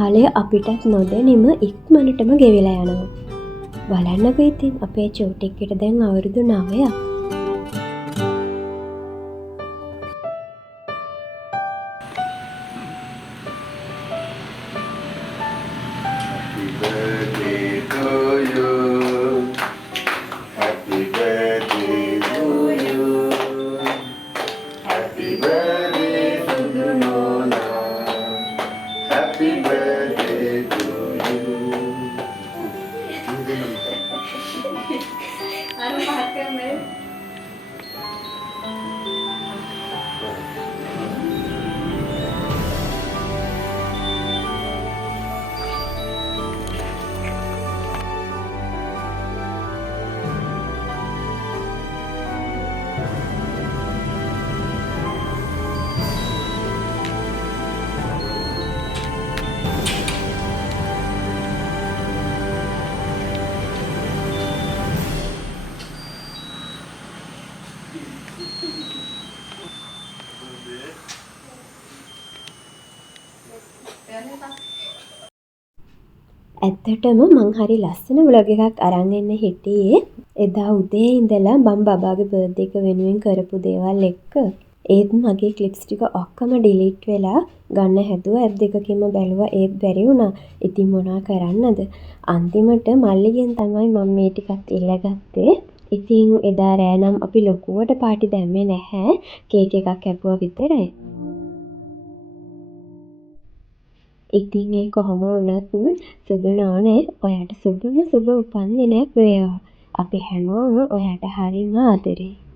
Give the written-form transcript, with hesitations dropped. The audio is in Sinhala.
කාලය අපිටත් නොදැනීම ඉක්මනටම ගෙවිලා යනවා. බලන්නකෝ ඉතින් අපේ චූටික්කට දැන් අවුරුදු 9ක්. ඇත්තටම මං හරි ලස්සන ව්ලොග් එකක් අරන් එන්න හිටියේ. එදා උදේ ඉඳලා මම බබාගේ බර්ත්ඩේ එක වෙනුවෙන් කරපු දේවල් එක්ක. ඒත් මගේ ක්ලිප්ස් ටික ඔක්කොම ඩිලීට් වෙලා ගන්න හැදුවා. ඇප් දෙකකින්ම බැලුවා ඒත් බැරි වුණා. ඉතින් මොනා කරන්නද? අන්තිමට මල්ලිගෙන් තමයි මම මේ ටිකත් ඉල්ලගත්තේ. ඉතින් එදා රෑ නම් අපි ලොකුවට පාටි දැම්මේ නැහැ. කේක් එකක් කැපුවා විතරයි. ඉතින් ඒ කොහොම වුණත් සුබ නෝනේ ඔයාට සුබම සුබ උපන්දිනයක් වේවා. අපි හැමෝම ඔයාට හරිම ආදරෙයි.